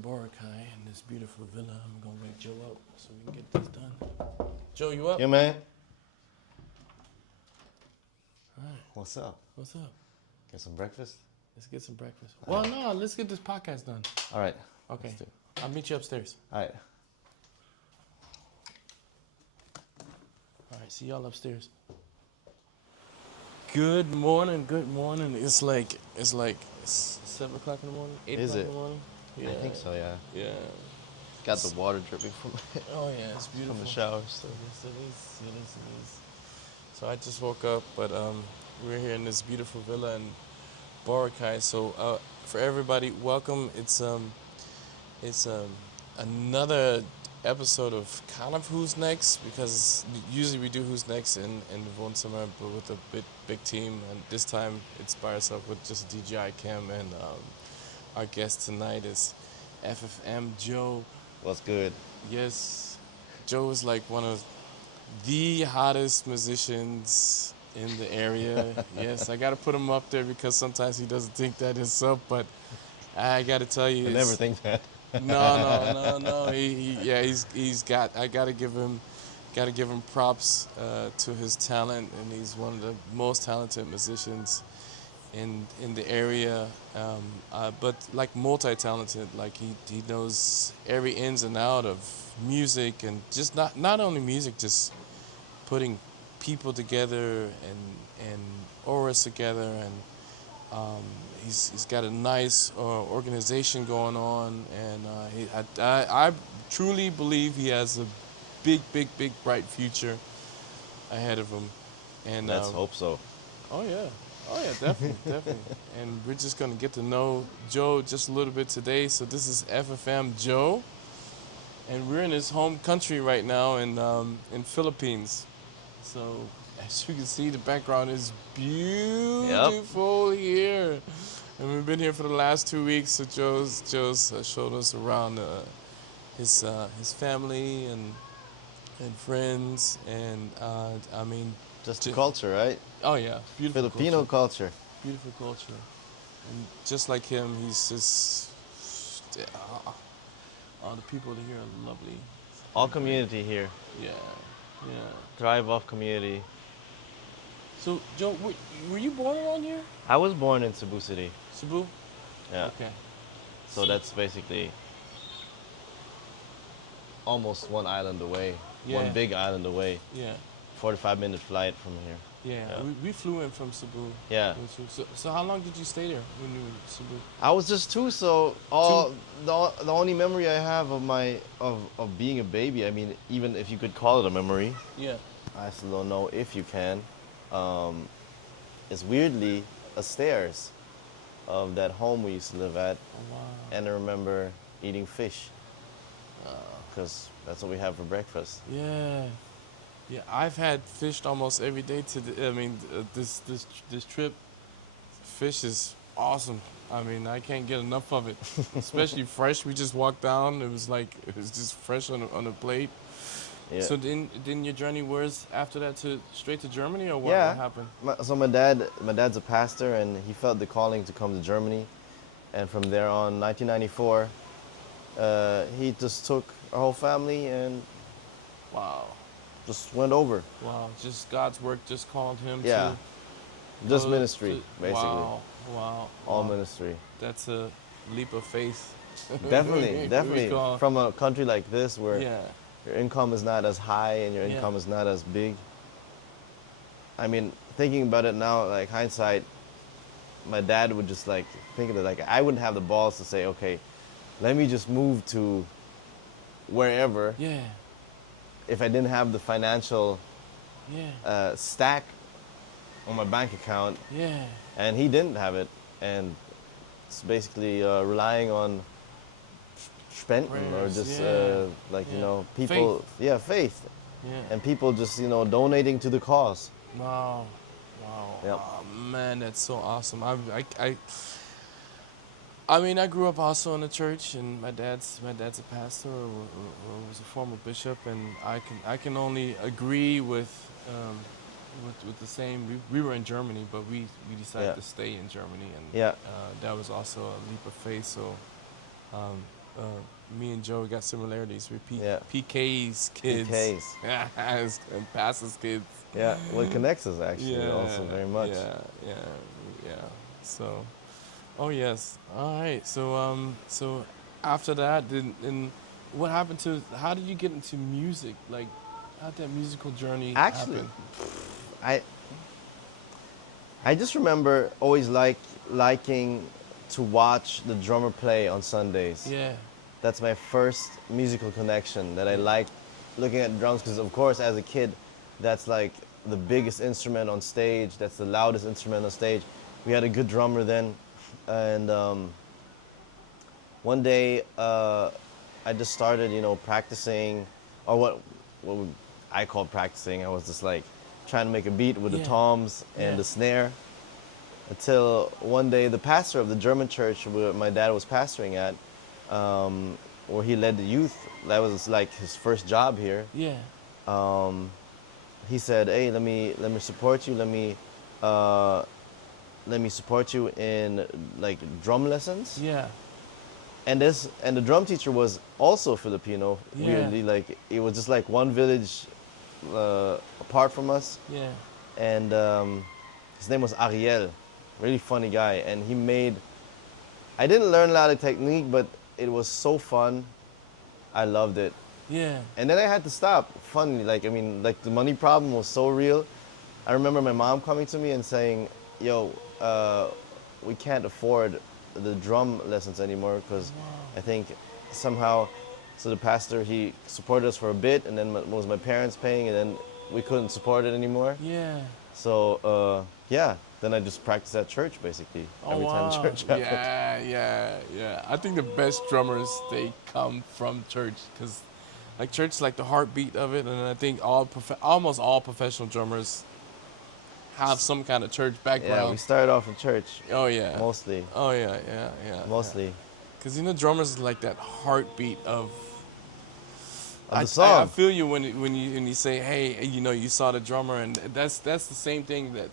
in Boracay in this beautiful villa. I'm gonna wake Joe up so we can get this done. Joe, you up? Yeah, man. All right. What's up? What's up? Get some breakfast? Let's get some breakfast. Well, no, let's get this podcast done. All right. Okay. Let's do it. I'll meet you upstairs. All right. All right. See y'all upstairs. Good morning. Good morning. It's 7 o'clock in the morning. 8 Is o'clock it? in the morning. Yeah. I think so, yeah. Yeah. Got the water dripping from Oh yeah, it's beautiful. from the showers. So yes, it is. It is. It is. So I just woke up, but we're here in this beautiful villa in Boracay. So for everybody, welcome. It's another episode of kind of Who's Next, because usually we do Who's Next in Wohnzimmer, but with a big team, and this time it's by ourselves with just DJI Cam, and our guest tonight is FFM Joe. What's good? Yes, Joe is like one of the hottest musicians in the area. Yes, I gotta put him up there because sometimes he doesn't think that himself, but I gotta tell you, I never think that. No. He's got. I gotta give him props to his talent, and he's one of the most talented musicians in the area. But like multi-talented, like he knows every ins and out of music, and just not only music, just putting people together and auras together, and he's got a nice organization going on, and I truly believe he has a big bright future ahead of him. And Let's hope so. Oh yeah, definitely. And we're just gonna get to know Joe just a little bit today. So this is FFM Joe, and we're in his home country right now in Philippines. So as you can see, the background is beautiful here, and we've been here for the last 2 weeks. So Joe's showed us around his family and friends, and I mean, Just the culture, right? oh yeah, beautiful Filipino culture. beautiful culture, and just like him, he's just all the people here are lovely. All community here. Yeah. Thrive off community. So Joe, were you born around here, I was born in Cebu City. Cebu? Yeah. Okay. So that's basically almost one island away. Yeah. One big island away. Yeah. 45-minute flight from here. Yeah. We flew in from Cebu. Yeah. So how long did you stay there when you were in Cebu? I was just two, so the only memory I have of being a baby, I mean, even if you could call it a memory, Yeah. I still don't know if you can, is weirdly a stairs of that home we used to live at, Oh, wow. and I remember eating fish, because that's what we have for breakfast. Yeah. Yeah, I've had fish almost every day. This trip, fish is awesome. I mean, I can't get enough of it, especially fresh. We just walked down. It was just fresh on a plate. Yeah. So then your journey was after that straight to Germany, or what, Yeah. what happened? So my dad's a pastor, and he felt the calling to come to Germany, and from there on, 1994, he just took our whole family and Wow. just went over. Wow. Just God's work just called him Yeah. to Just go ministry, basically. Wow. All ministry. That's a leap of faith. Definitely. call- From a country like this where Yeah. your income is not as high and your Yeah. income is not as big. I mean, thinking about it now, like hindsight, my dad would just like think of it like I wouldn't have the balls to say, okay, let me just move to wherever Yeah. if I didn't have the financial Yeah. stack on my bank account, Yeah. and he didn't have it, and it's basically relying on spenden or Prayers, just yeah. Yeah. people, faith, Yeah. and people just donating to the cause. Wow. Yep. Oh, man, that's so awesome. I mean, I grew up also in the church, and my dad's a pastor or was a former bishop, and I can only agree with the same. We were in Germany, but we decided Yeah. to stay in Germany, and Yeah. that was also a leap of faith. So me and Joe got similarities. We're Yeah. PK's kids. PKs. And Pastor's kids. Yeah. What connects us actually Yeah, also very much. yeah. Yeah. So, oh yes. All right. So after that, then what happened to? How did you get into music? Like, how'd that musical journey Actually, happen? I I just remember always liking to watch the drummer play on Sundays. Yeah. That's my first musical connection that I Yeah. liked looking at drums because of course as a kid that's like the biggest instrument on stage, that's the loudest instrument on stage. We had a good drummer then and one day I just started, practicing or what would I call practicing. I was just like trying to make a beat with the Yeah. toms and Yeah. the snare until one day the pastor of the German church where my dad was pastoring at, where he led the youth, that was like his first job here. Yeah. He said, "Hey, let me support you. Uh, let me support you in like drum lessons." Yeah. And the drum teacher was also Filipino. Yeah. Weirdly, like it was just like one village apart from us, Yeah. and his name was Ariel, really funny guy, and he made. I didn't learn a lot of technique, but it was so fun. I loved it. Yeah. And then I had to stop. Funny, like I mean, like the money problem was so real. I remember my mom coming to me and saying, "Yo, we can't afford the drum lessons anymore because I think somehow." So the pastor he supported us for a bit, and then it was my parents paying, and then we couldn't support it anymore. Yeah. So yeah, then I just practiced at church basically Oh every time wow. church happened. Yeah. I think the best drummers they come from church because, like, church is like the heartbeat of it, and I think almost all professional drummers have some kind of church Yeah, we background. started off in church Oh yeah. mostly, Oh yeah. mostly Because drummers is like that heartbeat of. of the I song. feel you when you say, hey, you saw the drummer, and that's the same thing that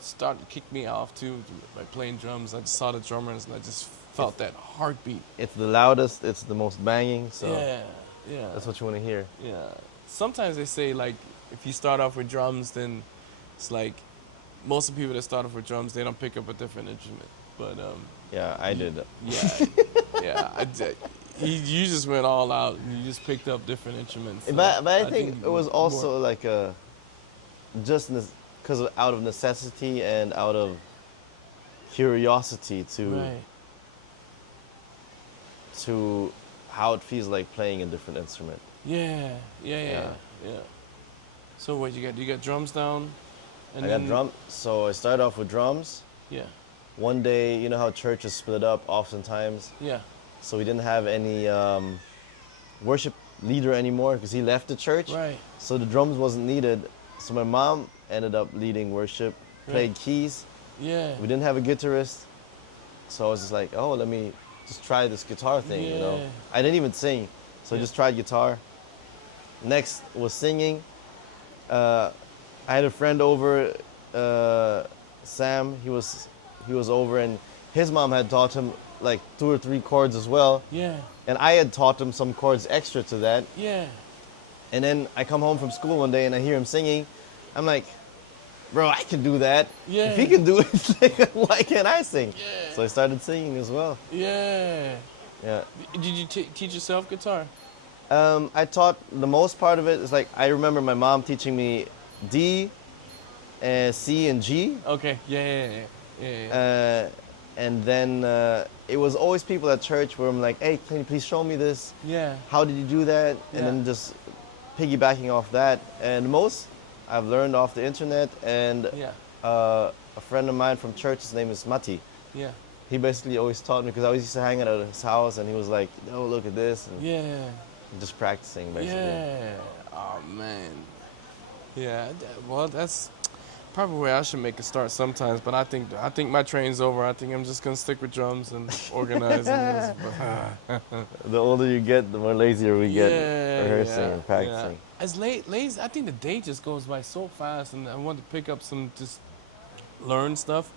started to kick me off too by playing drums. I just saw the drummers and I just felt that heartbeat. It's the loudest, it's the most banging, so Yeah. that's what you want to hear. Yeah. Sometimes they say like if you start off with drums, then it's like most of the people that start off with drums they don't pick up a different instrument. But Yeah, I did. yeah, yeah. You just went all out and you just picked up different instruments. So But I think it was more- also like a just because out of necessity and out of curiosity right. to how it feels like playing a different instrument. Yeah. Yeah. So what you got drums down, and I got drum, so I started off with drums. Yeah, One day, you know how churches split up oftentimes, yeah, so we didn't have any worship leader anymore because he left the church. right. So the drums wasn't needed. So my mom ended up leading worship, played keys. Yeah, We didn't have a guitarist, so I was just like, oh, let me just try this guitar thing, you know. Yeah. I didn't even sing, so I Yeah. just tried guitar. Next was singing. I had a friend over, Sam. He was over, and his mom had taught him like 2 or 3 chords as well, yeah, and I had taught him some chords extra to that. yeah, And then I come home from school one day and I hear him singing. I'm like, bro, I can do that. Yeah. If he can do it, why can't I sing? Yeah. So I started singing as well. yeah. Yeah. Did you teach yourself guitar? I taught the most part of it. It's like I remember my mom teaching me D, C, and G. Okay. Yeah. And then it was always people at church where I'm like, hey, can you please show me this? Yeah. How did you do that? And Yeah. then just piggybacking off that. And most I've learned off the internet. And Yeah. a friend of mine from church, his name is Mati. Yeah. He basically always taught me because I always used to hang out at his house, and he was like, "Oh, look at this," and Yeah. just practicing basically. Yeah. Oh man. Yeah. Well, that's probably where I should make a start sometimes. But I think my train's over. I think I'm just gonna stick with drums and organizing this. The older you get, the more lazier we get Yeah, rehearsing yeah, and practicing. Yeah. As lazy, I think the day just goes by so fast, and I want to pick up some just learn stuff.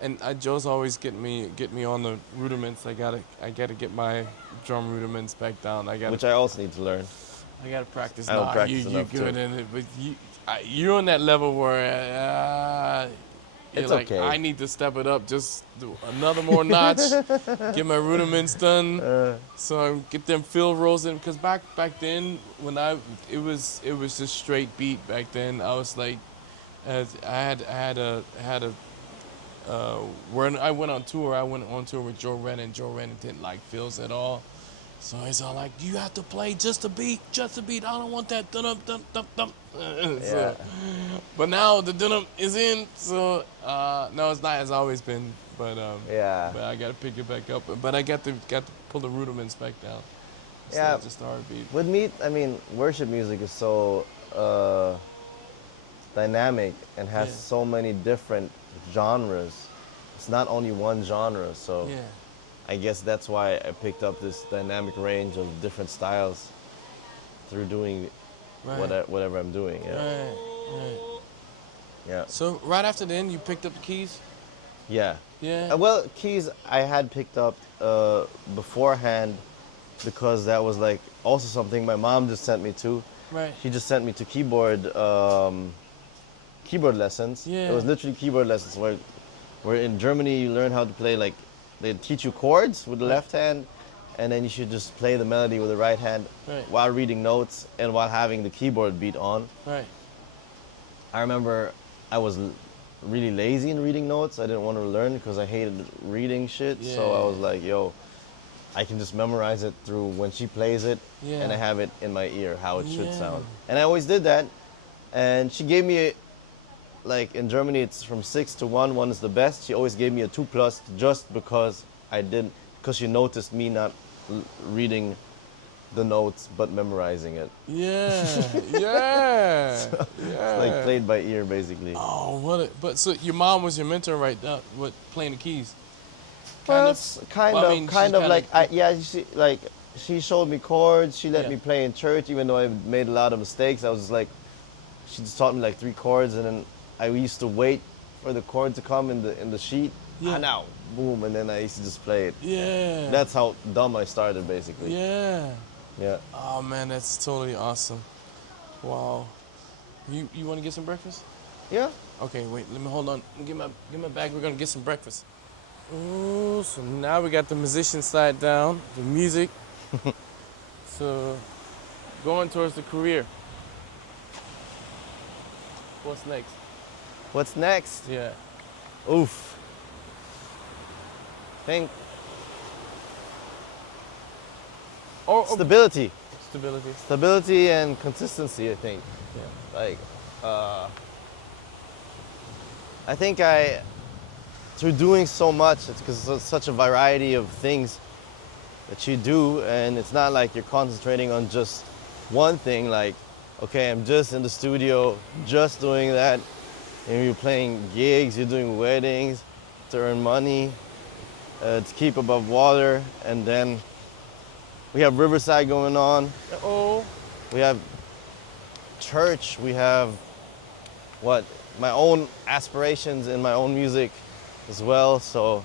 and Joe's always get me on the rudiments. I gotta get my drum rudiments back down. which I also need to learn. I gotta practice. I don't Nah, practice you enough good too. in it, but you're on that level where you're It's like, okay. I need to step it up, just do another more notch, get my rudiments done, so I get them fill rolls in. Because back then, when it was just straight beat. Back then, I was like, I had a when I went on tour, I went on tour with Joe Rennan. Joe Rennan didn't like fills at all. So he's all like, "You have to play just a beat, just a beat. I don't want that dun dum dum dum." Yeah. So, but now the dun is in, so no, it's not as always been. Yeah. But I gotta pick it back up. But I got to pull the rudiments back down instead Yeah. of just the hard beat. With me, I mean, worship music is so dynamic and has Yeah. so many different genres. It's not only one genre, so Yeah, I guess that's why I picked up this dynamic range of different styles through doing right, whatever I'm doing. Yeah. right. Yeah. So right after then, you picked up the keys. Yeah. Yeah, Well, keys I had picked up beforehand because that was like also something my mom just sent me to. right. She just sent me to keyboard lessons. Yeah. It was literally keyboard lessons where in Germany you learn how to play like they teach you chords with the left hand, and then you should just play the melody with the right hand Right. while reading notes and while having the keyboard beat on. Right. I remember I was really lazy in reading notes. I didn't want to learn because I hated reading shit. So I was Yeah. like, yo, I can just memorize it through when she plays it, Yeah. and I have it in my ear how it should Yeah. sound. And I always did that. And she gave me, like in Germany, it's from 6 to 1. 1 is the best. She always gave me a 2+ just because because she noticed me not reading the notes but memorizing it. Yeah, yeah, yeah. Like played by ear, basically. Oh, but so your mom was your mentor right now with playing the keys. Well, it's Well, I mean, kind she's of like, kinda- she showed me chords. She let Yeah. me play in church, even though I made a lot of mistakes. I was just like, she just taught me like 3 chords, and then I used to wait for the chord to come in the sheet. Yeah. Ah, now, boom, and then I used to just play it. Yeah. That's how dumb I started, basically. Yeah. Yeah. Oh man, that's totally awesome. Wow. You want to get some breakfast? Yeah. Okay, wait. Let me hold on. Get my bag. We're gonna get some breakfast. Oh, so now we got the musician side down, the music. So, going towards the career. What's next? What's next? Yeah. Oof. Think stability. Stability. Stability and consistency, I think. Yeah. Like, I think through doing so much, it's because it's such a variety of things that you do, and it's not like you're concentrating on just one thing. Like, okay, I'm just in the studio, just doing that. And you're playing gigs, you're doing weddings to earn money, to keep above water, and then we have Riverside going on. Oh. We have church. We have my own aspirations in my own music as well. So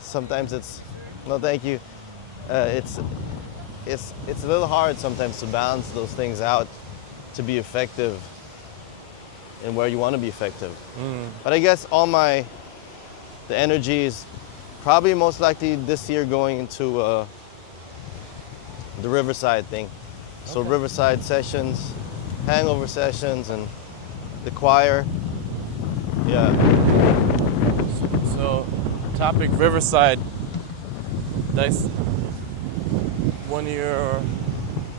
sometimes it's no, thank you. It's a little hard sometimes to balance those things out to be effective in where you want to be effective. But I guess the energy is probably most likely this year going into the Riverside thing. So Okay. Riverside sessions, hangover sessions, and the choir. Yeah. So, topic Riverside. That's one of your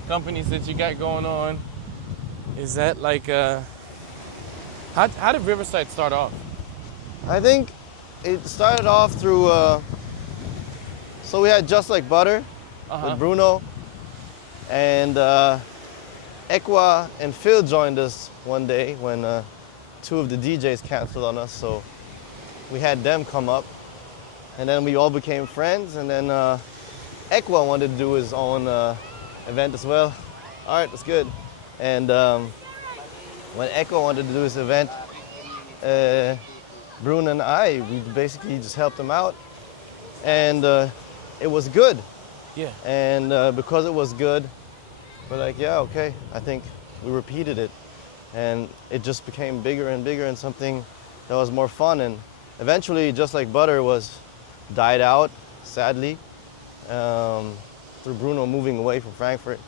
companies that you got going on. Is that like how did Riverside start off? I think it started off through, so we had Just Like Butter with Bruno, and Equa and Phil joined us one day when 2 of the DJs canceled on us, so we had them come up, and then we all became friends, and then Equa wanted to do his own event as well. All right, that's good. And when Equa wanted to do his event, Bruno and I, we basically just helped him out, and it was good. Yeah. And because it was good, we're like, yeah, okay. I think we repeated it, and it just became bigger and bigger, and something that was more fun. And eventually, just like butter was died out, sadly, through Bruno moving away from Frankfurt.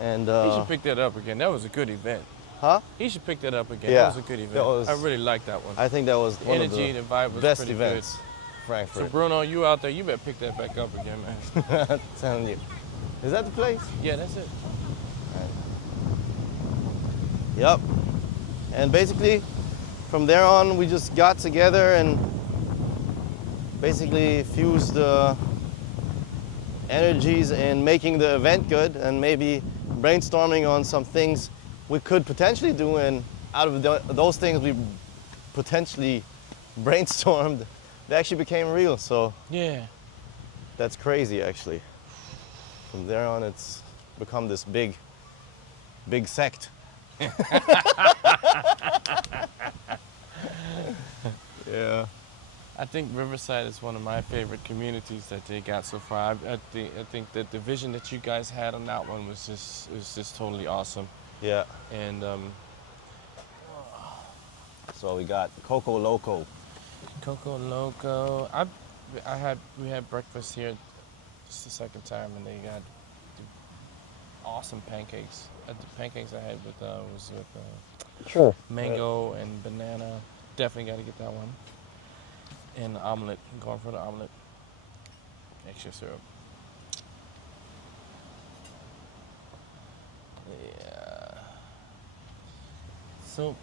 And He should pick that up again. That was a good event. huh? He should pick that up again. Yeah, That was a good event. that was- I really liked that one. I think that was The one energy, of the vibe was best pretty events. So Frankfurt. Bruno, you out there, you better pick that back up again, man. Telling you. Is that the place? Yeah, that's it. Yep. And basically, from there on, we just got together and basically fused the energies in making the event good, and maybe brainstorming on some things we could potentially do. And out of those things we potentially brainstormed, they actually became real. So Yeah. that's crazy, actually. From there on, it's become this big sect. Yeah. I think Riverside is one of my favorite communities that they got so far. I think that the vision that you guys had on that one was just totally awesome. Yeah. And So we got Coco Loco. Coco Loco. We had breakfast here just the second time, and they got awesome pancakes. The pancakes I had was with Sure. mango and banana. Definitely got to get that one. And the omelet. I'm going for the omelet. Extra syrup. Yeah. So,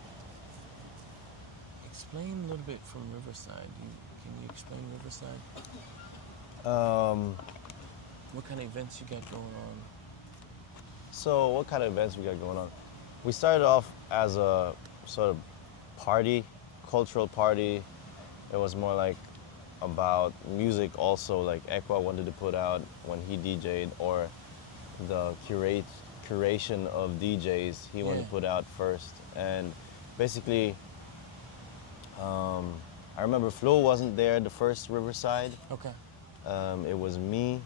explain a little bit from Riverside. Can you explain Riverside? What kind of events you got going on? So what kind of events we got going on? We started off as a sort of party, cultural party. It was more like about music also, like Ekwa wanted to put out when he DJ'd, or the curation of DJs he wanted to Yeah. put out first. And basically, I remember Flo wasn't there the first Riverside. Okay. It was me,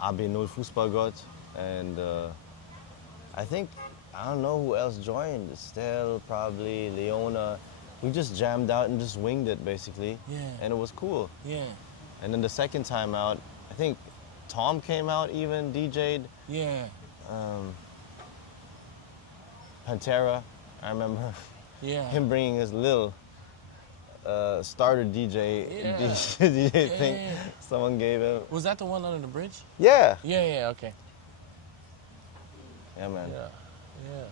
Abinul Fußballgott, and I think, I don't know who else joined. Estelle, probably, Leona. We just jammed out and just winged it, basically. Yeah. And it was cool. Yeah. And then the second time out, I think Tom came out even, DJ'd. Yeah. Pantera, I remember Yeah. him bringing his little starter DJ, Yeah. DJ thing Yeah. someone gave him. Was that the one under the bridge? Yeah. Yeah. Okay. Yeah, man. Yeah. Yeah.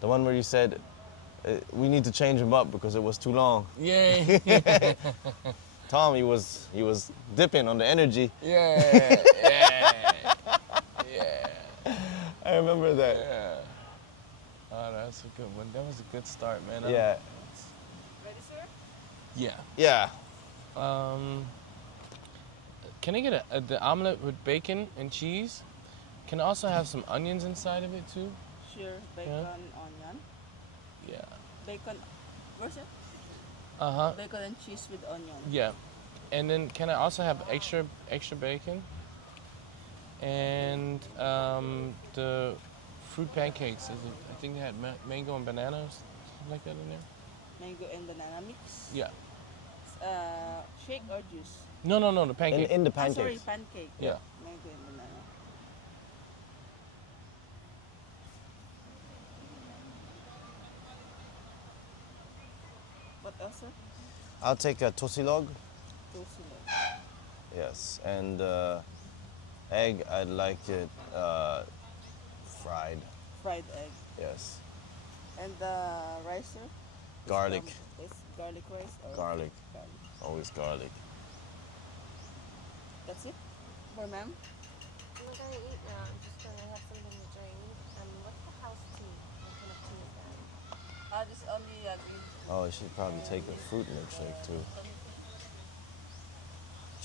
The one where you said, we need to change him up because it was too long. Yeah. Tom, he was dipping on the energy. Yeah. Yeah. Yeah. I remember that. Yeah. Oh, that's a good one. That was a good start, man. Yeah. Ready, sir? Yeah. Yeah. Can I get the omelet with bacon and cheese? Can I also have some onions inside of it too? Sure. Bacon, onion. Yeah. Bacon, where's it? Uh-huh. Bacon and cheese with onion. Yeah. And then can I also have extra bacon? And the fruit pancakes. I think they had mango and banana or something like that in there. Mango and banana mix. Yeah. Shake or juice? No, the pancake. In the Sorry, pancakes. pancake. Yeah. Mango and banana. What else, sir? I'll take a tosilog. Tosilog. Yes. And egg, I'd like it fried. Fried egg. Yes. And the rice, sir? Garlic. It's garlic rice or Garlic. garlic? Always garlic. That's it? For ma'am? I'm not gonna eat now. I'm just gonna have something to drink. What's the house tea? What kind of tea is that? Just only green. Oh, I should probably take a fruit milkshake too.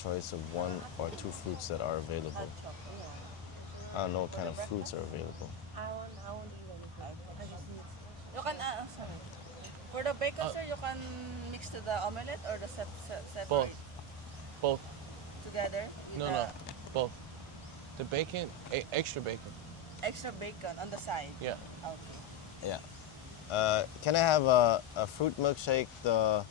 Choice of one or two fruits that are available. Hot chocolate. I don't know what kind of fruits are available. I won't eat anything. I just need You can, sorry. For the bacon, sir, you can mix to the omelette or the separate Both. Both. together with No, the no. Both. The bacon, extra bacon. extra bacon on the side. Yeah. Okay. Yeah. Can I have a fruit milkshake? Do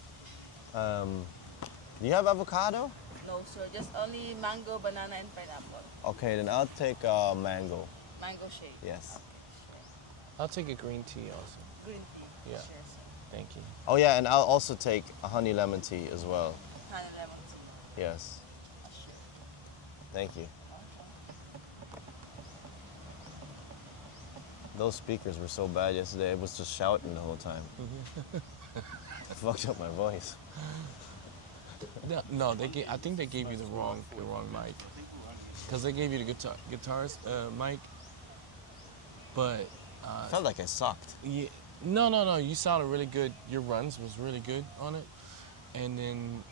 you have avocado? No, sir, just only mango, banana, and pineapple. Okay, then I'll take mango. Mango shake. Yes. Okay, I'll take a green tea also. sure. Green tea. Yeah. Sure, sir. Thank you. Oh yeah, and I'll also take a honey lemon tea as well. Honey lemon tea. Yes. Sure. Thank you. Okay. Those speakers were so bad yesterday. It was just shouting the whole time. It fucked up my voice. No, I think they gave you the wrong mic. Cause they gave you the guitars mic. But I felt like I sucked. yeah, no. You sounded really good. Your runs was really good on it. And then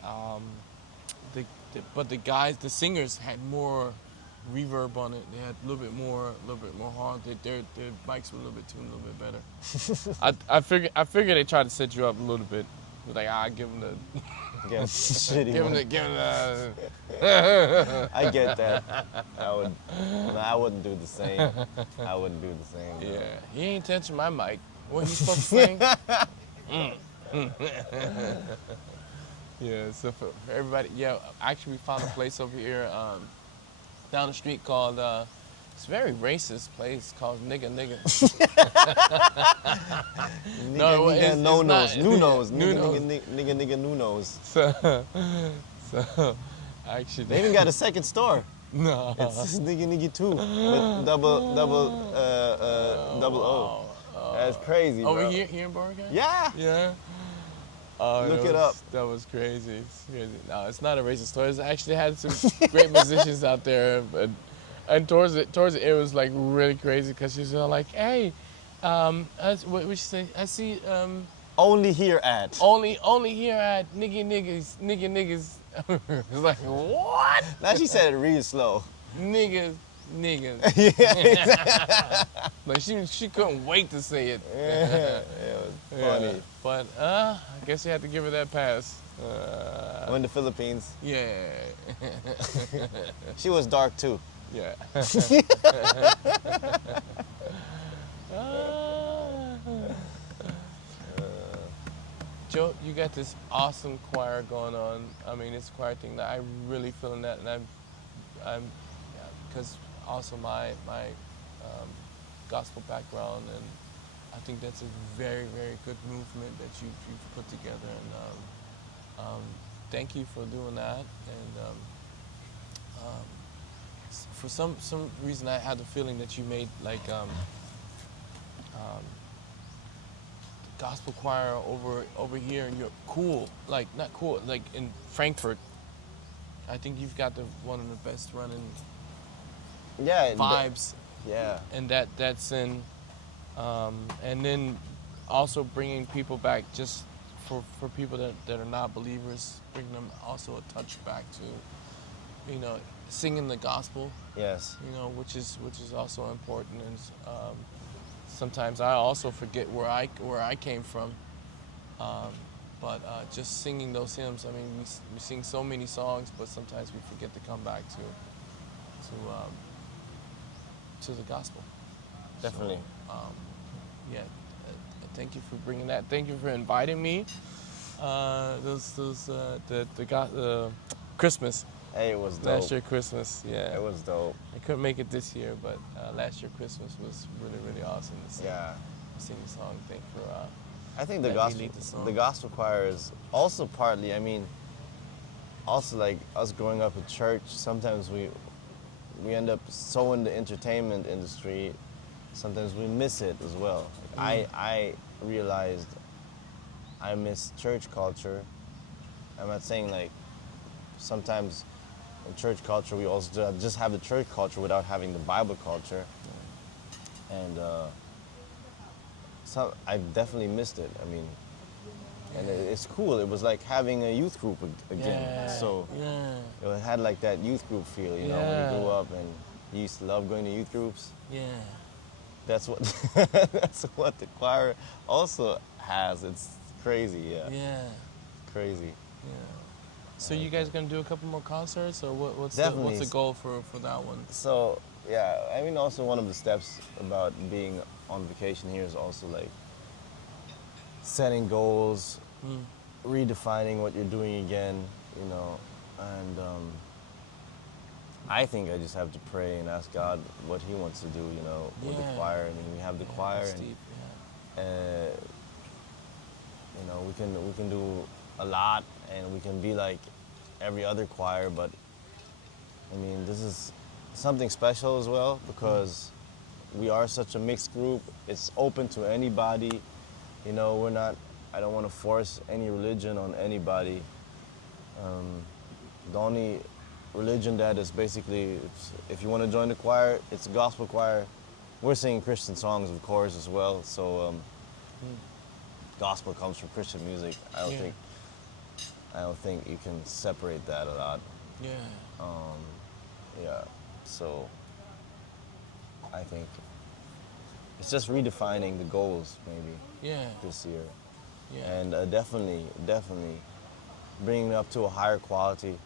but the singers had more reverb on it. They had a little bit more hard. Their mics were a little bit tuned a little bit better. I figured they tried to set you up a little bit. Like give them the Yeah, shitty give one. them the I get that. I wouldn't do the same. I wouldn't do the same. yeah. He ain't touching my mic. What he supposed to sing? Yeah. So for everybody, yeah. Actually, we found a place over here down the street called. It's a very racist place called Nigga. Nigga, no nose, new nose, New nigga, new nose. So actually, They even got a second store. no. It's just nigga too, with double O. That's crazy, bro. Over here in Boracay? Yeah. Yeah. Look that it was- up. That was crazy. It's crazy. No, it's not a racist store. It's actually had some great musicians out there, but and towards the end, it was like really crazy because she's all like, "Hey, what she say? I see Only here at. only here at niggas." It's like what? Now she said it really slow. Niggas. Like she couldn't wait to say it. It was funny. Yeah. But I guess you had to give her that pass. Went to Philippines. Yeah. She was dark too. Yeah. Joe, you got this awesome choir going on. I mean, it's a choir thing that I really feeling that, and I'm, because also my gospel background, and I think that's a very, very good movement that you've put together, and thank you for doing that. And for some reason, I had the feeling that you made like the gospel choir over here, and you're cool, like not cool, like in Frankfurt. I think you've got one of the best running Yeah. vibes, Yeah. and that's in, and then also bringing people back just for people that are not believers, bring them also a touch back to, singing the gospel, Yes. which is also important. And sometimes I also forget where I came from, but just singing those hymns. I mean, we sing so many songs, but sometimes we forget to come back to the gospel. Definitely. So, yeah. Thank you for bringing that. Thank you for inviting me. Christmas. Hey, it was dope. Last year Christmas, yeah. It was dope. I couldn't make it this year, but last year Christmas was really, really awesome to sing. Yeah. Sing the song. Thank you for. I think the Let me lead the song. gospel choir is also partly, I mean, also like us growing up in church, sometimes we end up so in the entertainment industry, sometimes we miss it as well. I realized I miss church culture. I'm not saying like sometimes in church culture we also just have the church culture without having the Bible culture. And so I definitely missed it. I mean, and it's cool. It was like having a youth group again. Yeah, So yeah, it had like that youth group feel, when you grew up and you used to love going to youth groups. yeah. That's what that's what the choir also has. It's crazy, yeah. Yeah. Crazy. Yeah. So you guys gonna do a couple more concerts, or what's Definitely. the goal for that one? So, yeah, I mean, also one of the steps about being on vacation here is also like setting goals, Mm. redefining what you're doing again, you know, and I think I just have to pray and ask God what He wants to do, you know, with the Yeah. choir. I mean, we have the Yeah, choir, that's and deep. you know, we can do a lot, and we can be like every other choir. But I mean, this is something special as well because we are such a mixed group. It's open to anybody. You know, we're not. I don't want to force any religion on anybody. The only religion that is basically, if you want to join the choir, it's a gospel choir. We're singing Christian songs, of course, as well. So gospel comes from Christian music. Yeah. I don't think you can separate that a lot. Yeah. Yeah. So I think it's just redefining the goals maybe Yeah. this year, Yeah. and definitely bringing it up to a higher quality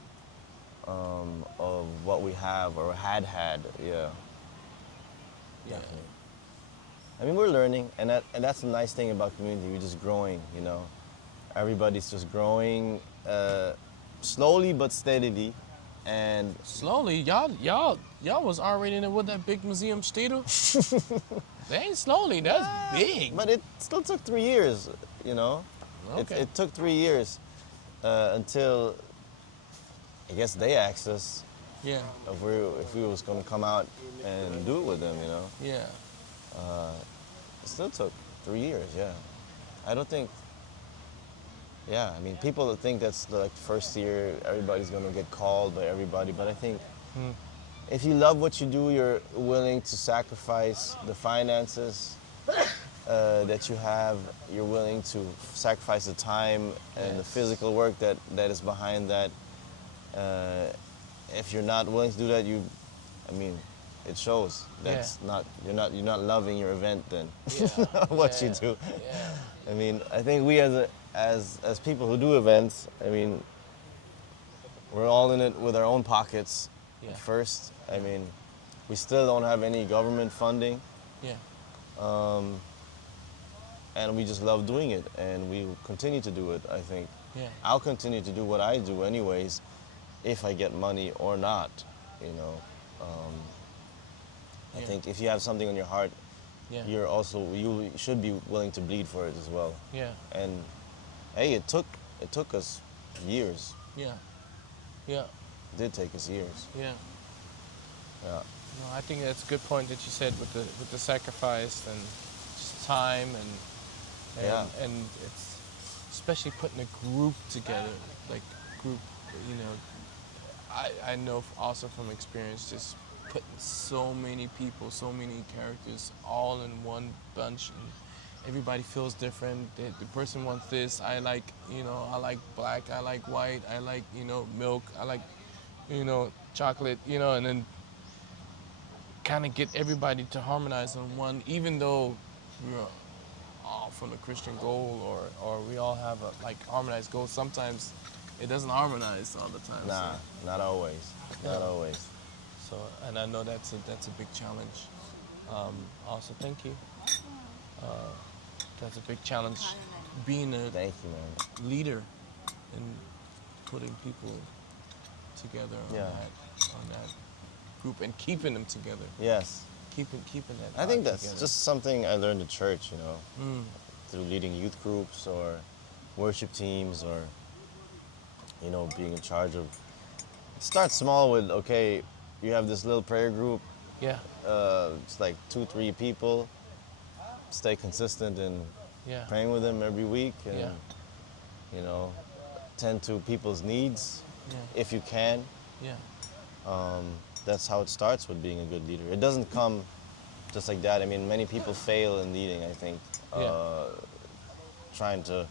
of what we have or had. Yeah. Yeah. Definitely. I mean, we're learning, and that's the nice thing about community. We're just growing, you know. Everybody's just growing slowly but steadily, and Slowly, y'all was already in it with that big museum Stito. They ain't slowly. That's big. but it still took 3 years, you know. Okay. It took 3 years until I guess they asked us Yeah. if we was going to come out and do it with them, you know. Yeah. It still took 3 years, yeah. I don't think. Yeah, I mean, people think that's like first year, everybody's gonna get called by everybody, but I think if you love what you do, you're willing to sacrifice the finances that you have, you're willing to sacrifice the time and the Yes. physical work that is behind that. If you're not willing to do that, I mean, it shows. That's not you're not loving your event then. Yeah. what you Yeah. do. Yeah. I mean, I think we as people who do events, I mean, we're all in it with our own pockets Yeah. at first. I mean, we still don't have any government funding, Yeah. and we just love doing it, and we will continue to do it, I think. Yeah. I'll continue to do what I do anyways, if I get money or not, you know. I Yeah. think if you have something on your heart, Yeah. you should be willing to bleed for it as well. Yeah. And hey, it took us years. Yeah. Yeah. It did take us years. Yeah. Yeah. No, I think that's a good point that you said with the sacrifice and just time and Yeah. and it's especially putting a group together, like group, you know. I know also from experience just putting so many people, so many characters all in one bunch, and everybody feels different. The person wants this. I like, I like black. I like white. I like, milk. I like, chocolate. And then kind of get everybody to harmonize on one, even though we're all from a Christian goal or we all have a like harmonized goal. Sometimes it doesn't harmonize all the time. Nah, not always. Not Yeah. always. So, and I know that's a big challenge. Also, thank you. That's a big challenge, being a Thank you, man. leader and putting people together on Yeah. that group and keeping them together. Yes. Keeping that. I think vibe that's together. just something I learned at church, you know, Mm, through leading youth groups or worship teams or, you know, being in charge of. Start small with, okay, you have this little prayer group, yeah, it's like 2-3 people. Stay consistent in yeah, praying with them every week and, Yeah. you know, tend to people's needs yeah, if you can. yeah, That's how it starts with being a good leader. It doesn't come just like that. I mean, many people fail in leading, I think, Yeah. trying to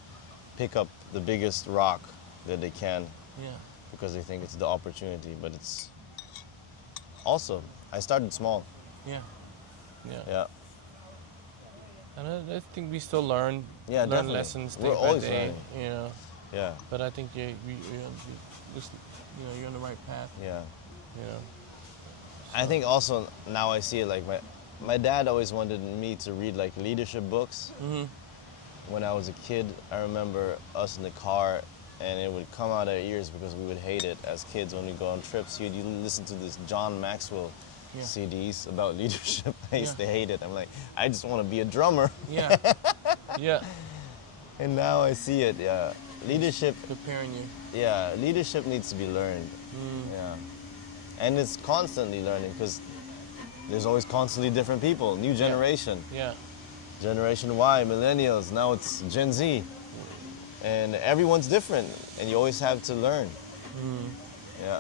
pick up the biggest rock that they can yeah, because they think it's the opportunity. But it's also, I started small. yeah, yeah. Yeah. And I think we still learn Yeah, learn definitely. lessons day We're by always day. learning. You know, Yeah, but I think you just you're on the right path. yeah. You know. I think also now I see it like my dad always wanted me to read like leadership books. Mhm. When I was a kid, I remember us in the car and it would come out our ears because we would hate it as kids when we go on trips. You listen to this John Maxwell Yeah. CDs about leadership. I used Yeah. to hate it. I'm like, I just want to be a drummer. Yeah. Yeah. And now I see it. Yeah, leadership. Preparing you. Yeah, leadership needs to be learned. Yeah, and it's constantly learning because there's always constantly different people, new generation. Yeah. Generation Y, millennials, now it's Gen Z. And everyone's different, and you always have to learn. Yeah.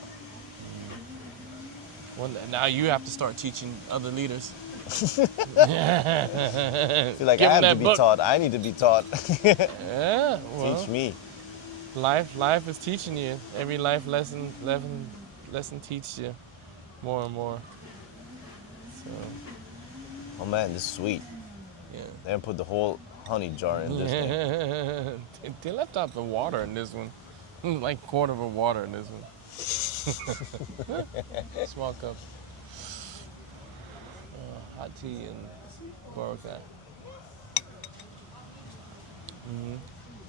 Well, now you have to start teaching other leaders. I feel like Give I 'em have to that be book. taught. I need to be taught. Yeah. Well, Teach me. life is teaching you. Every life lesson teaches you more and more. So, Oh man, this is sweet. yeah. They haven't put the whole honey jar in this thing. They left out the water in this one. Like quarter of a water in this one. Small cup. Hot tea and Boracay.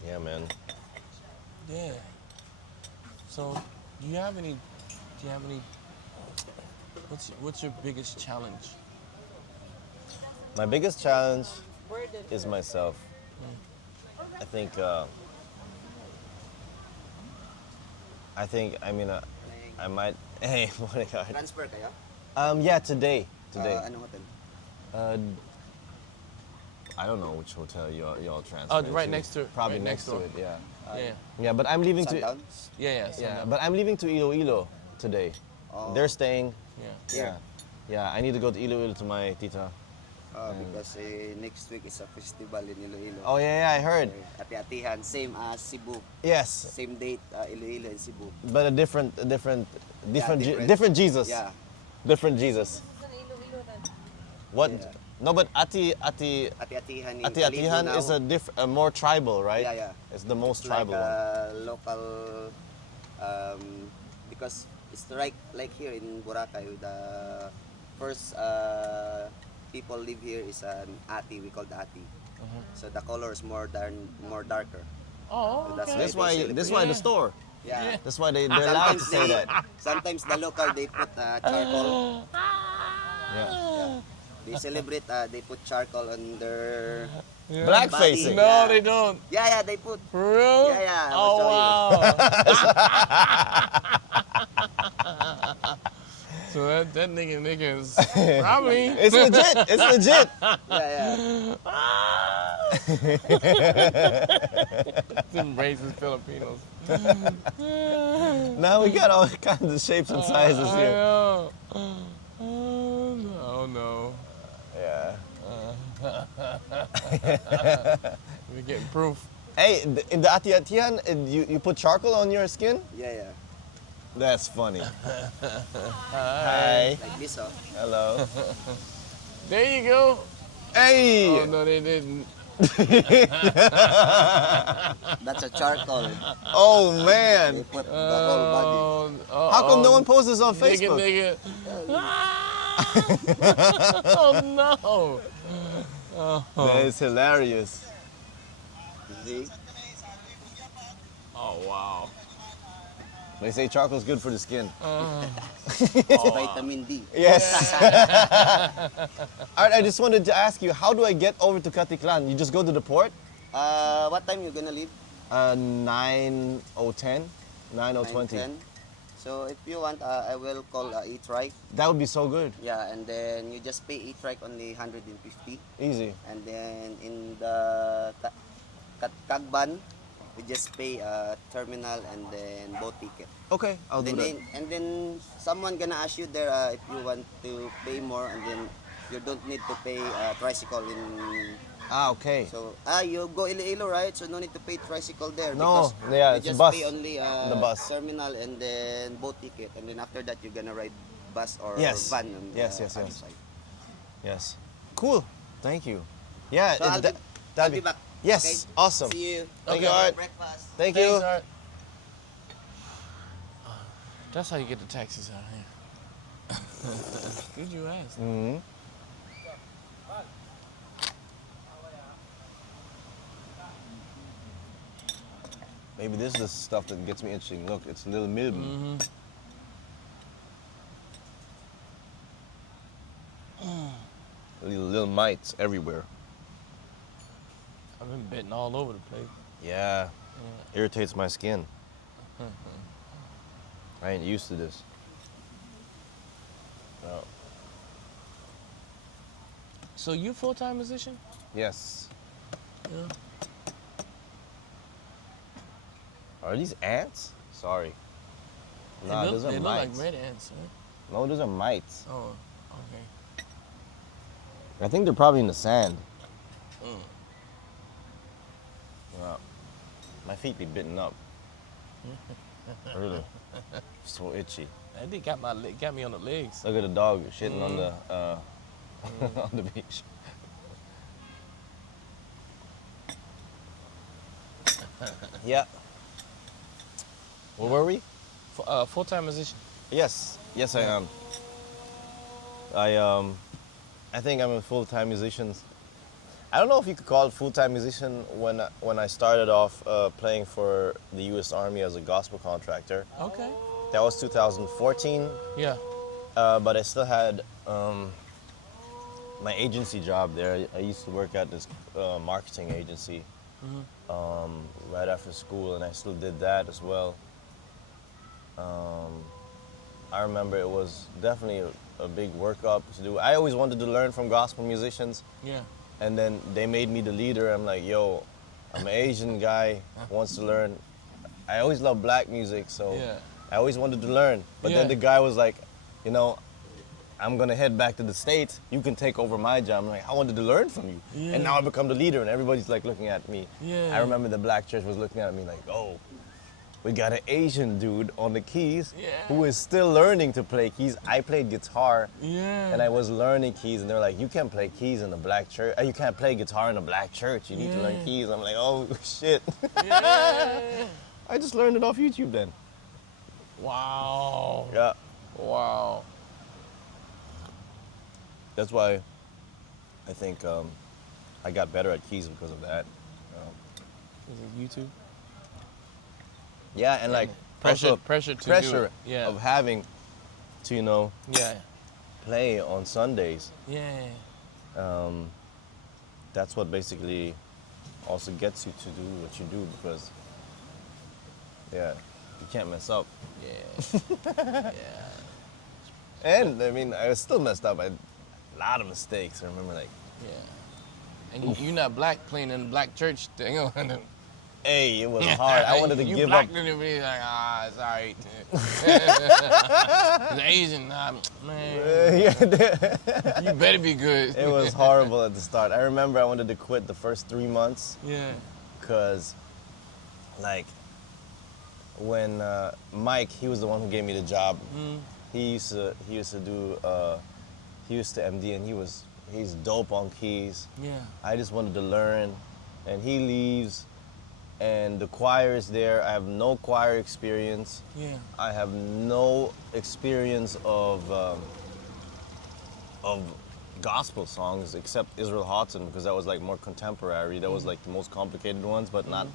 Yeah, man. Yeah. So, do you have any? What's your biggest challenge? My biggest challenge is myself. I think, I mean, I might, hey, what I got? Transfer kayo? Yeah, today. Anong hotel? I don't know which hotel y'all transfer. Oh, right next to it. Probably Right next next to it, yeah. Yeah. Yeah, but I'm leaving to, Sundown? Yeah. yeah, but I'm leaving to Iloilo today. Oh. They're staying. Yeah. Yeah. Yeah, I need to go to Iloilo to my tita. Because next week is a festival in Iloilo. Oh yeah, I heard. Ati-atihan, same as Cebu. Yes, Same date, Iloilo and Cebu. but a different different. different Jesus. Yeah. Different Jesus. What? Yeah. No, but Ati-atihan in Ati-Atihan Kalibo is now. a more tribal, right? Yeah. It's the most It's like tribal one. a local, because it's like here in Boracay, the first people live here is an ati, we call the ati. So the color is more darker. Oh, That's okay. This they why celebrate. this why the store. Yeah. That's why they're allowed to say that. Sometimes the local they put charcoal. Yeah. They celebrate. They put charcoal on their. Black Body. facing. No, Yeah. they don't. Yeah, they put. For real? Yeah, I will Oh, show you. wow. So that nigga is probably. It's legit. It's legit. Yeah. Them racist Filipinos. Now we got all kinds of shapes and sizes I here. know. Oh no. Yeah. We're getting proof. Hey, in the Ati-Atihan, you put charcoal on your skin? Yeah. That's funny. Hi. Like this, oh. Hello. There you go. Hey. Oh no, they didn't. That's a charcoal. Oh They man. put the whole body. How come no one posts this on Facebook? Nigga. Oh no. That is hilarious. See? Oh wow. They say charcoal's good for the skin. It's vitamin D. Yes. All right, I just wanted to ask you, how do I get over to Katiklan? You just go to the port? What time you gonna leave? 9:10, 9:20. 9:10. So if you want, I will call e-trike. That would be so good. Yeah, and then you just pay e-trike only 150. Easy. And then in the Kagban, we just pay terminal and then boat ticket. Okay, I'll do that. And then someone gonna ask you there if you want to pay more, and then you don't need to pay tricycle in. Okay. So you go Iloilo, right? So no need to pay tricycle there. No, because yeah, you it's a just bus. pay only The bus. terminal and then boat ticket, and then after that you're gonna ride bus or Yes. van on Yes, the yes, other yes. side. Yes. Cool. Thank you. Yeah, So I'll that'd be back. Yes, Okay? awesome. See you. Thank Okay. you, Art. Breakfast. Thank Thanks, you. Art. That's how you get the taxis out here. Did you ask? Mm-hmm. Maybe this is the stuff that gets me itching. Look, it's little milk. Mm-hmm. Little mites everywhere. I've been bitten all over the place. Yeah, irritates my skin. I ain't used to this. Oh. So you full-time musician? Yes. Yeah. Are these ants? Sorry. Nah, those are they look like mites. red ants, right? No, those are mites. Oh, okay. I think they're probably in the sand. Mm. Wow. My feet be bitten up. Really. So itchy. That thing got me on the legs. Look at the dog shitting on the on the beach. Yeah. Where were we? Full-time musician. Yes, yes, I am. I think I'm a full-time musician. I don't know if you could call it full-time musician when I started off playing for the U.S. Army as a gospel contractor. Okay. That was 2014, Yeah. but I still had my agency job there. I used to work at this marketing agency right after school, and I still did that as well. I remember it was definitely a big workup to do. I always wanted to learn from gospel musicians, Yeah. and then they made me the leader. I'm like, yo, I'm an Asian guy, wants to learn. I always loved black music, so Yeah. I always wanted to learn. But Yeah. then the guy was like, you know, I'm gonna head back to the States. You can take over my job. I'm like, I wanted to learn from you. Yeah. And now I become the leader, and everybody's like looking at me. Yeah. I remember the black church was looking at me like, oh, we got an Asian dude on the keys Yeah. who is still learning to play keys. I played guitar, Yeah. and I was learning keys, and they're like, you can't play keys in a black church. You can't play guitar in a black church. You need to learn Yeah. keys. I'm like, oh, shit. Yeah. I just learned it off YouTube then. Wow. Yeah. Wow. That's why I think I got better at keys because of that. Is it YouTube? Yeah, and like Pressure- also pressure to do pressure it. Yeah. of having to, you know, Yeah. play on Sundays. Yeah. That's what basically also gets you to do what you do because, yeah, you can't mess up. Yeah. Yeah. And I mean, I was still messed up. I had a lot of mistakes. I remember like, Yeah. And you're not black playing in the black church thing. hey, it was hard. I wanted to you give black up. and it be like, it's all right. It's Asian, man. Yeah, You better be good. it was horrible at the start. I remember I wanted to quit the first 3 months. Yeah. Because, like, when Mike, he was the one who gave me the job. He used to MD, and he's dope on keys. Yeah. I just wanted to learn, and he leaves, and the choir is there. I have no choir experience. Yeah. I have no experience of gospel songs except Israel Houghton because that was like more contemporary. That was like the most complicated ones, but not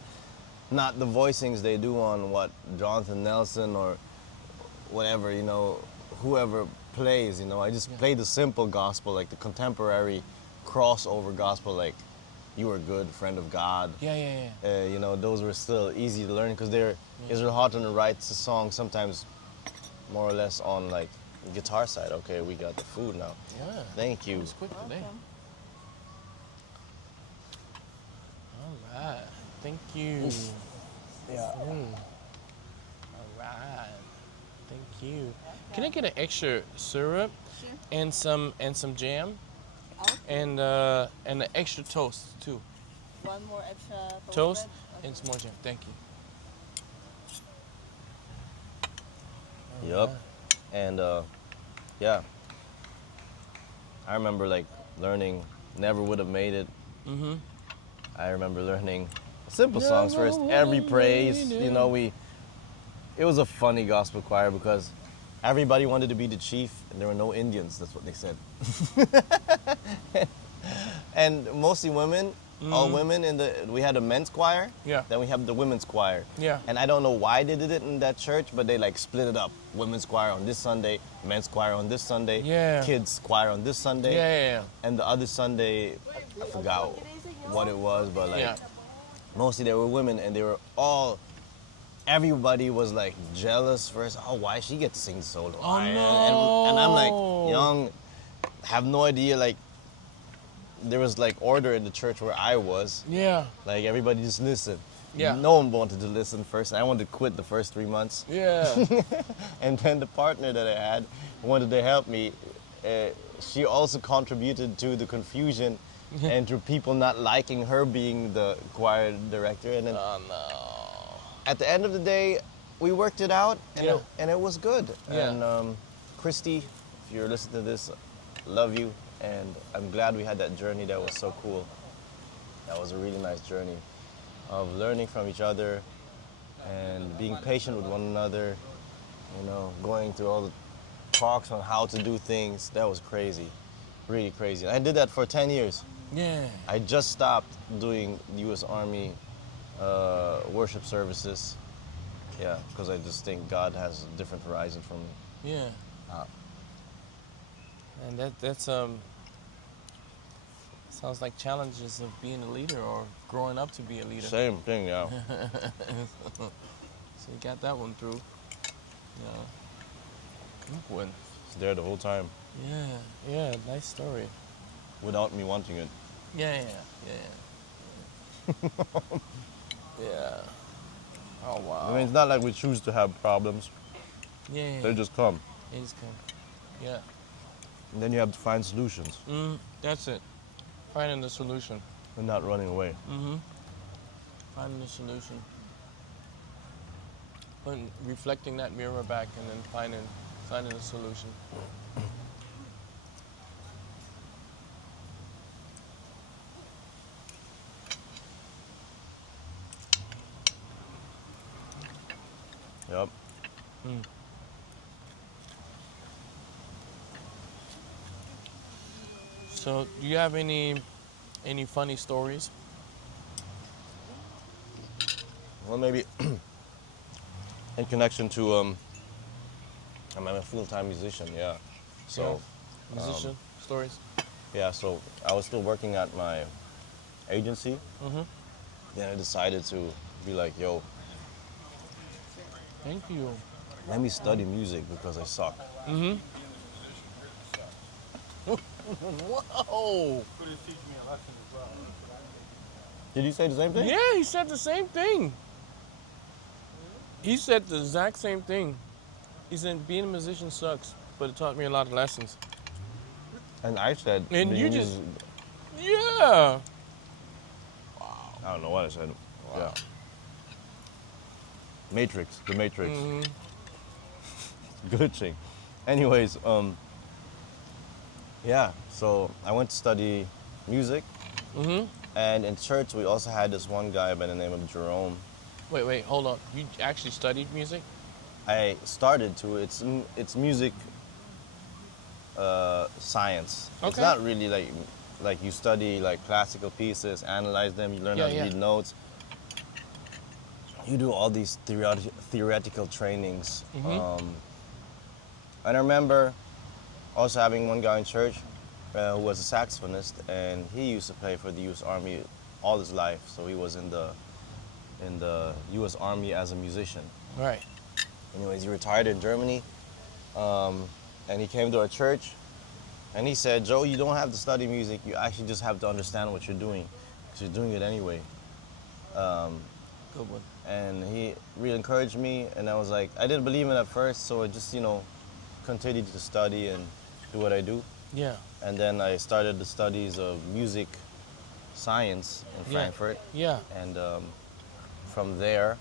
the voicings they do on what Jonathan Nelson or whatever, you know, whoever plays, you know. I just play the simple gospel, like the contemporary crossover gospel, like You Are Good, Friend of God. Yeah. You know, those were still easy to learn because Israel Houghton writes a song sometimes more or less on like guitar side. Okay, we got the food now. Yeah. Thank you. It's quick today. All right. Thank you. Yeah. All right. Thank you. Can I get an extra syrup Sure. and some jam Okay. and an extra toast too? One more extra Toast bread. and some more jam. Thank you. Yup. And yeah. I remember like learning, never would have made it I remember learning simple songs first. Every praise, you know, it was a funny gospel choir because everybody wanted to be the chief and there were no Indians, that's what they said. And mostly women, all women we had a men's choir, Yeah. then we have the women's choir. Yeah. And I don't know why they did it in that church, but they like split it up. Women's choir on this Sunday, men's choir on this Sunday, Yeah. kids choir on this Sunday. Yeah. And the other Sunday, I forgot what it was, but like Yeah. mostly they were women and they were all, everybody was like jealous first. Oh, why she get to sing solo? Oh, And I'm like no. young, have no idea, like there was like order in the church where I was. Yeah. Like everybody just listened. Yeah. No one wanted to listen first. I wanted to quit the first 3 months. Yeah. And then the partner that I had who wanted to help me, she also contributed to the confusion and to people not liking her being the choir director. And then Oh no. at the end of the day, we worked it out and, Yeah. it was good. Yeah. And Christy, if you're listening to this, love you. And I'm glad we had that journey. That was so cool. That was a really nice journey of learning from each other and being patient with one another, you know, going through all the talks on how to do things. That was crazy, really crazy. I did that for 10 years. Yeah. I just stopped doing U.S. Army worship services. Yeah, because I just think God has a different horizon for me. Yeah. And that's sounds like challenges of being a leader or growing up to be a leader. Same thing, yeah. So you got that one through. Yeah. Good one. It's there the whole time Yeah. Nice story. without me wanting it. Yeah. Yeah. Oh wow. I mean, it's not like we choose to have problems. Yeah. They just come. It's good. Yeah. And then you have to find solutions That's it. Finding the solution. and not running away. Finding the solution. Reflecting that mirror back and then finding a solution. Yep. So, do you have any funny stories? Well, maybe in connection to I'm a full-time musician, yeah. So Musician stories? yeah, so I was still working at my agency. Then I decided to be like, yo, Thank you. let me study music because I suck. Whoa! Did you say the same thing? Yeah, he said the same thing. He said the exact same thing. He said being a musician sucks, but it taught me a lot of lessons. And I said, And being you a just- music- Yeah. I don't know what I said. Yeah. Matrix, the Matrix. Glitching. Anyways, yeah, so I went to study music. And in church, we also had this one guy by the name of Jerome. Wait, hold on. You actually studied music? I started to. It's music science. It's Okay. not really like you study like classical pieces, analyze them, you learn how to Yeah. read notes. You do all these theoretical trainings. And I remember also having one guy in church who was a saxophonist, and he used to play for the U.S. Army all his life. So he was in the U.S. Army as a musician. Right. Anyways, he retired in Germany, and he came to our church, and he said, "Joe, you don't have to study music. You actually just have to understand what you're doing, because you're doing it anyway." Good one. And he really encouraged me, and I was like, I didn't believe in it at first, so I just, continued to study and do what I do. Yeah. And then I started the studies of music science in Yeah. Frankfurt. Yeah. And from there,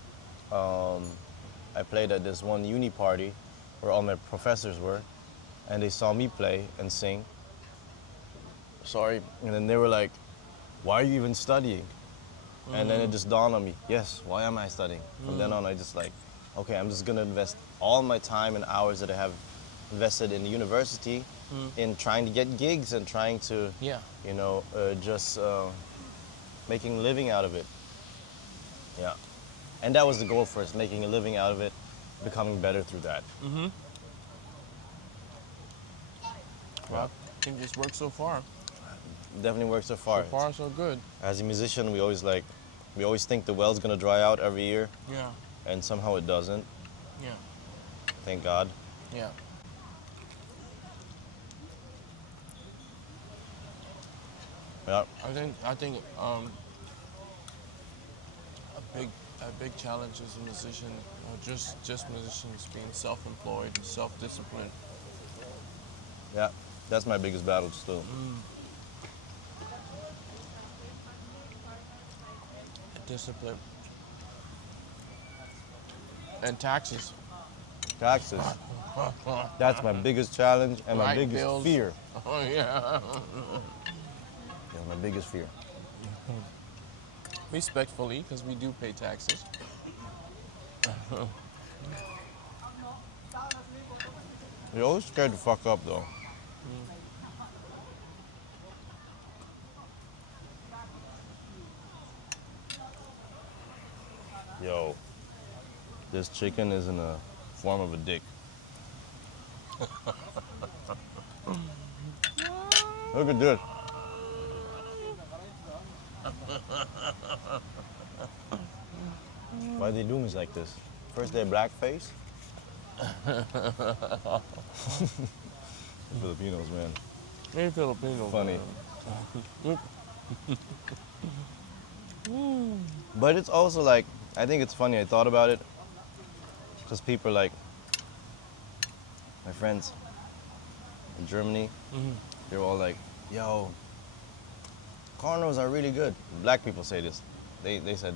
I played at this one uni party where all my professors were, and they saw me play and sing. Sorry. And then they were like, why are you even studying? And then it just dawned on me, yes, why am I studying? From then on, I just like, okay, I'm just gonna invest all my time and hours that I have invested in the university in trying to get gigs and trying to, Yeah. you know, just making a living out of it. Yeah. And that was the goal first, making a living out of it, becoming better through that. Well, I think this works so far. Definitely worked so far. So far, so good. As a musician, we always think the well's gonna dry out every year, Yeah. and somehow it doesn't. Yeah. Thank God. Yeah. Yeah. I think a big challenge as a musician, or just musicians being self-employed, self-disciplined. Yeah. That's my biggest battle still. Discipline. And taxes. Taxes. That's my biggest challenge and my Light biggest bills. fear. Oh yeah. Yeah, my biggest fear. Respectfully, because we do pay taxes. You're always scared to fuck up though. Yo, this chicken is in a form of a dick. Look at this. Why they do me like this? First they're blackface. Filipinos, man. Hey, Filipino. Funny. But it's also like, I think it's funny, I thought about it, because people like, my friends in Germany, they're all like, yo, cornrows are really good. Black people say this. They said,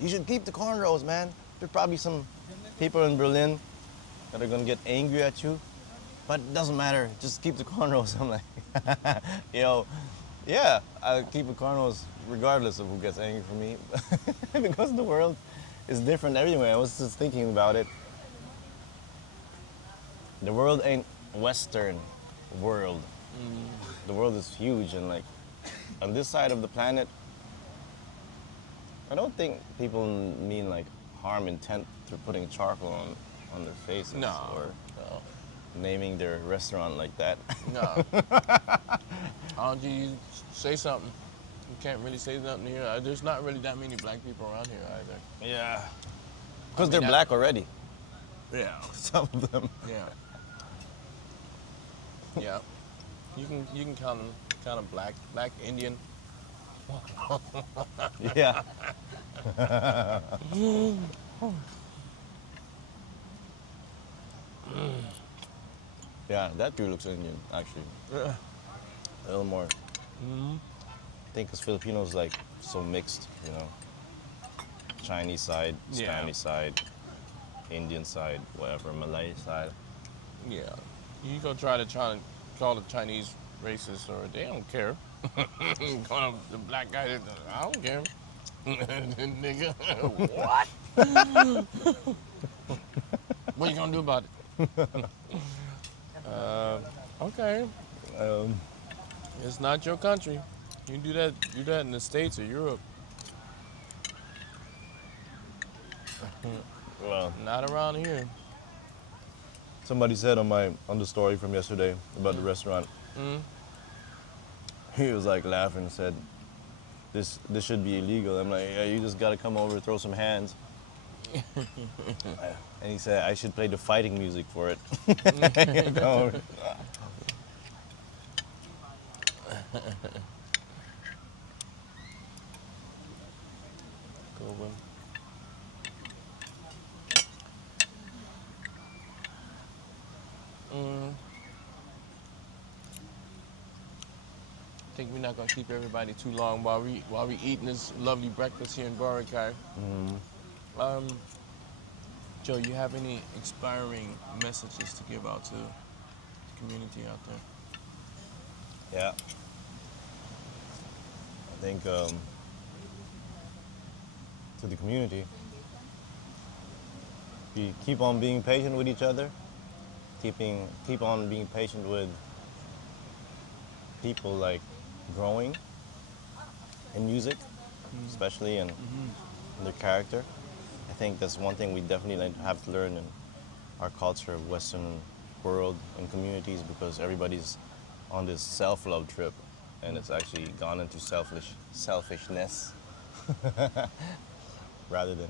you should keep the cornrows, man. There's probably some people in Berlin that are gonna get angry at you, but it doesn't matter, just keep the cornrows. I'm like, yo, yeah, I'll keep the cornrows regardless of who gets angry for me, because the world is different everywhere. I was just thinking about it. The world ain't Western world. The world is huge, and like on this side of the planet, I don't think people mean like harm intent through putting charcoal on their faces No. or No. naming their restaurant like that. No. Oh, you say something. You can't really say nothing here. There's not really that many black people around here either. Yeah. Because mean, they're that- black already. Yeah. Some of them. Yeah. Yeah. You can count them black Indian. Yeah. Yeah, that dude looks Indian, actually. Yeah. A little more. I think because Filipinos like so mixed, you know. Chinese side, Yeah. Spanish side, Indian side, whatever, Malay side. Yeah. You go try to call the Chinese racist, or they don't care. Call them the black guy, I don't care. Nigga, what? What you gonna do about it? Okay. It's not your country. You do that in the States or Europe. Well, Not around here. somebody said on the story from yesterday about the restaurant. He was like laughing and said, "This should be illegal." I'm like, "Yeah, you just gotta come over, throw some hands." And he said, "I should play the fighting music for it." No. Cool one. I think we're not gonna keep everybody too long while we eating this lovely breakfast here in Boracay. Joe, you have any inspiring messages to give out to the community out there? Yeah. I think to the community, keep on being patient with each other. Keep on being patient with people like growing in music, especially in their character. I think that's one thing we definitely have to learn in our culture of Western world and communities because everybody's on this self-love trip and it's actually gone into selfishness rather than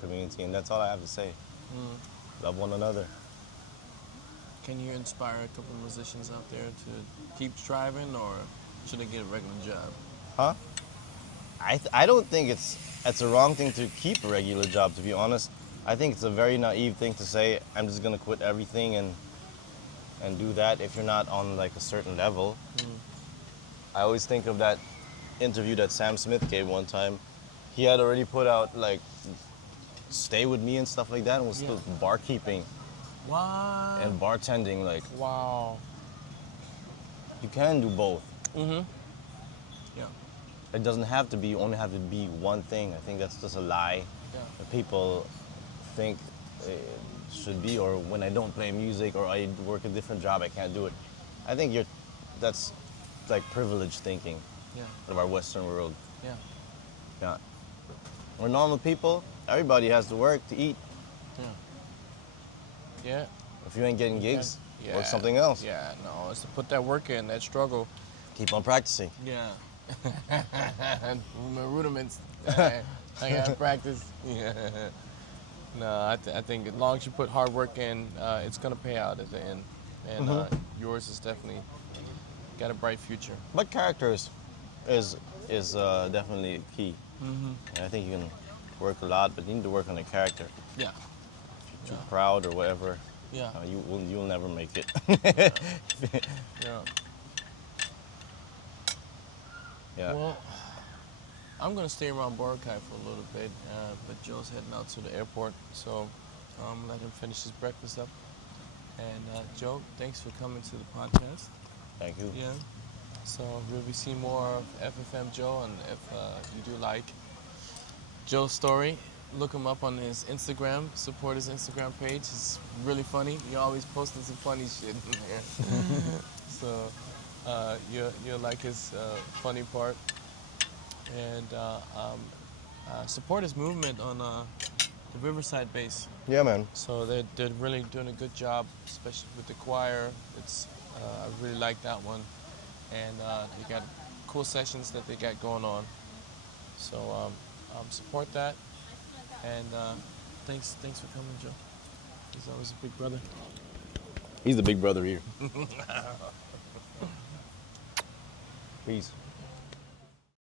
community. And that's all I have to say. Love one another. Can you inspire a couple of musicians out there to keep striving, or should they get a regular job? Huh? I don't think it's a wrong thing to keep a regular job, to be honest. I think it's a very naive thing to say, I'm just gonna quit everything and do that if you're not on like a certain level. I always think of that interview that Sam Smith gave one time. He had already put out like Stay With Me and stuff like that and was still barkeeping What? and bartending. Like, Wow. you can do both. Yeah. It doesn't have to be, you only have to be one thing. I think that's just a lie Yeah. that people think it should be, or when I don't play music or I work a different job, I can't do it. I think that's like privileged thinking Yeah. of our Western world. Yeah. Yeah. We're normal people, everybody has to work to eat. Yeah. Yeah. If you ain't getting gigs, Yeah. work something else. Yeah. No, it's to put that work in, that struggle. Keep on practicing. Yeah. My rudiments. I gotta practice. Yeah. No, I think as long as you put hard work in, it's gonna pay out at the end. And yours is definitely got a bright future. But characters is definitely key. And I think you can work a lot, but you need to work on the character. Yeah. If you're too proud or whatever, Yeah. you'll never make it. Yeah. Yeah. Well, I'm gonna stay around Boracay for a little bit, but Joe's heading out to the airport, so let him finish his breakfast up. And Joe, thanks for coming to the podcast. Thank you. Yeah. So we'll be seeing more of FFM Joe, and if you do like Joe's story, look him up on his Instagram. Support his Instagram page. It's really funny. You're always posting some funny shit in there. So you'll like his funny part. And support his movement on the Riverside base. Yeah, man. So they're really doing a good job, especially with the choir. It's I really like that one, and they got cool sessions that they got going on. So support that, and thanks for coming, Joe. He's always a big brother. He's the big brother here. Peace.